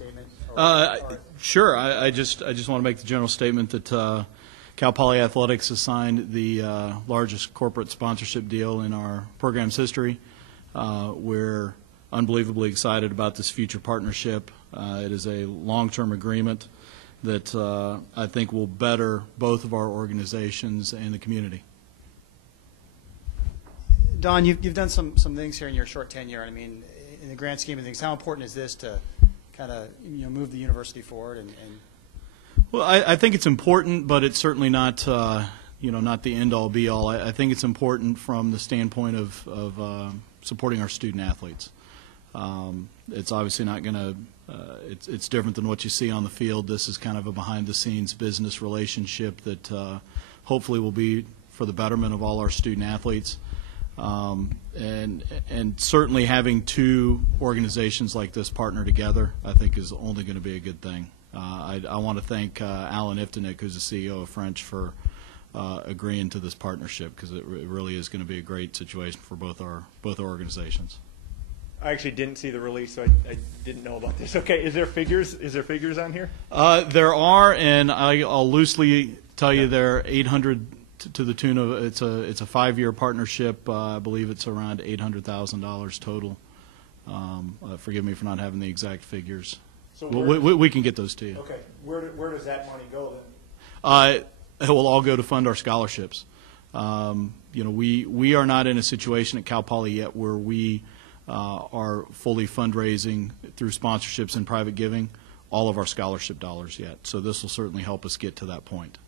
statement? Sure. I just want to make the general statement that Cal Poly Athletics has signed the largest corporate sponsorship deal in our program's history. We're unbelievably excited about this future partnership. It is a long-term agreement that I think will better both of our organizations and the community. Don, you've done some things here in your short tenure. I mean, in the grand scheme of things, how important is this to kind of move the university forward? And Well, I think it's important, but it's certainly not not the end all be all. I think it's important from the standpoint of supporting our student athletes. It's obviously not going to. It's different than what you see on the field. This is kind of a behind-the-scenes business relationship that hopefully will be for the betterment of all our student athletes. And certainly having two organizations like this partner together, I think, is only going to be a good thing. I want to thank Alan Iftinik, who's the CEO of French, for agreeing to this partnership, because it really is going to be a great situation for both our organizations. I actually didn't see the release, so I didn't know about this. Okay, is there figures? Is there figures on here? There are, and I'll loosely tell you they're 800 to the tune of it's a 5-year partnership. I believe it's around $800,000 total. Forgive me for not having the exact figures. So we can get those to you. Okay, where does that money go then? It will all go to fund our scholarships. We are not in a situation at Cal Poly yet where we are fully fundraising through sponsorships and private giving all of our scholarship dollars yet. So this will certainly help us get to that point.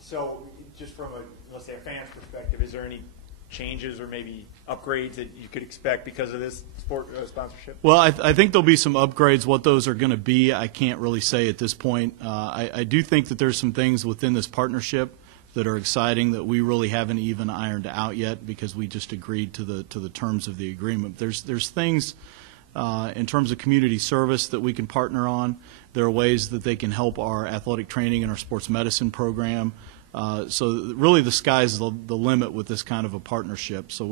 So just from let's say a fan's perspective, is there any changes or maybe upgrades that you could expect because of this sport sponsorship? Well, I think there'll be some upgrades. What those are going to be, I can't really say at this point. I do think that there's some things within this partnership that are exciting that we really haven't even ironed out yet, because we just agreed to the terms of the agreement. There's things in terms of community service that we can partner on. There are ways that they can help our athletic training and our sports medicine program. So really the sky's the limit with this kind of a partnership. So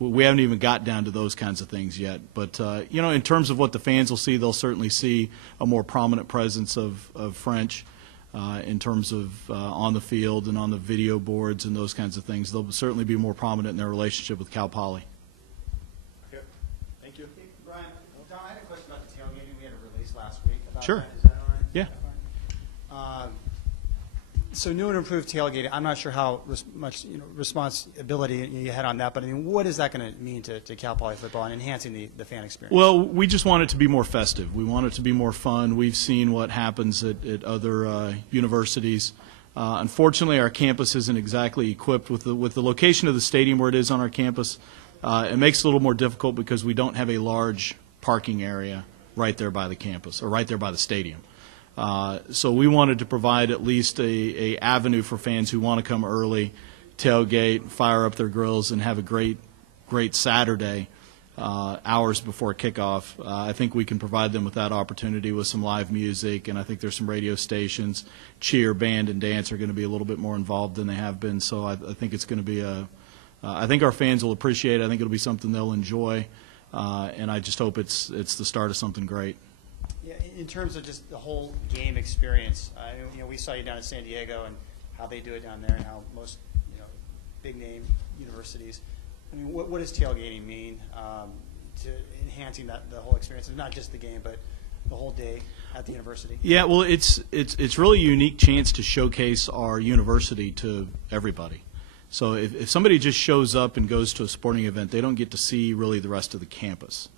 we haven't even got down to those kinds of things yet. But in terms of what the fans will see, they'll certainly see a more prominent presence of French in terms of on the field and on the video boards and those kinds of things. They'll certainly be more prominent in their relationship with Cal Poly. Okay, thank you. Hey, Brian, Don, I had a question about the tailgating. We had a release last week about Sure. that. Is that all right? Yeah. So new and improved tailgating, I'm not sure how much responsibility you had on that, but I mean, what is that going to mean to Cal Poly football and enhancing the fan experience? Well, we just want it to be more festive. We want it to be more fun. We've seen what happens at other universities. Unfortunately, our campus isn't exactly equipped with the location of the stadium where it is on our campus. It makes it a little more difficult because we don't have a large parking area right there by the campus or right there by the stadium. So we wanted to provide at least a avenue for fans who want to come early, tailgate, fire up their grills, and have a great Saturday hours before kickoff. I think we can provide them with that opportunity with some live music, and I think there's some radio stations. Cheer, band, and dance are going to be a little bit more involved than they have been. So I think it's going to be I think our fans will appreciate it. I think it'll be something they'll enjoy, and I just hope it's the start of something great. Yeah, in terms of just the whole game experience, we saw you down in San Diego and how they do it down there, and how most big name universities. I mean, what does tailgating mean to enhancing the whole experience, and not just the game, but the whole day at the university? Yeah, well, it's really a unique chance to showcase our university to everybody. So if somebody just shows up and goes to a sporting event, they don't get to see really the rest of the campus.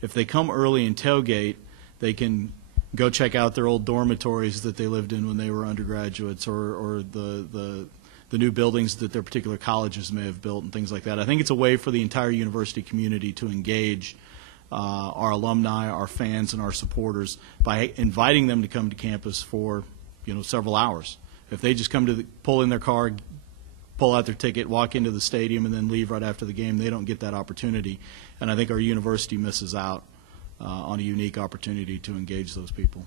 If they come early and tailgate, they can go check out their old dormitories that they lived in when they were undergraduates, or the new buildings that their particular colleges may have built and things like that. I think it's a way for the entire university community to engage our alumni, our fans, and our supporters by inviting them to come to campus for several hours. If they just come pull in their car, pull out their ticket, walk into the stadium, and then leave right after the game, they don't get that opportunity. And I think our university misses out on a unique opportunity to engage those people.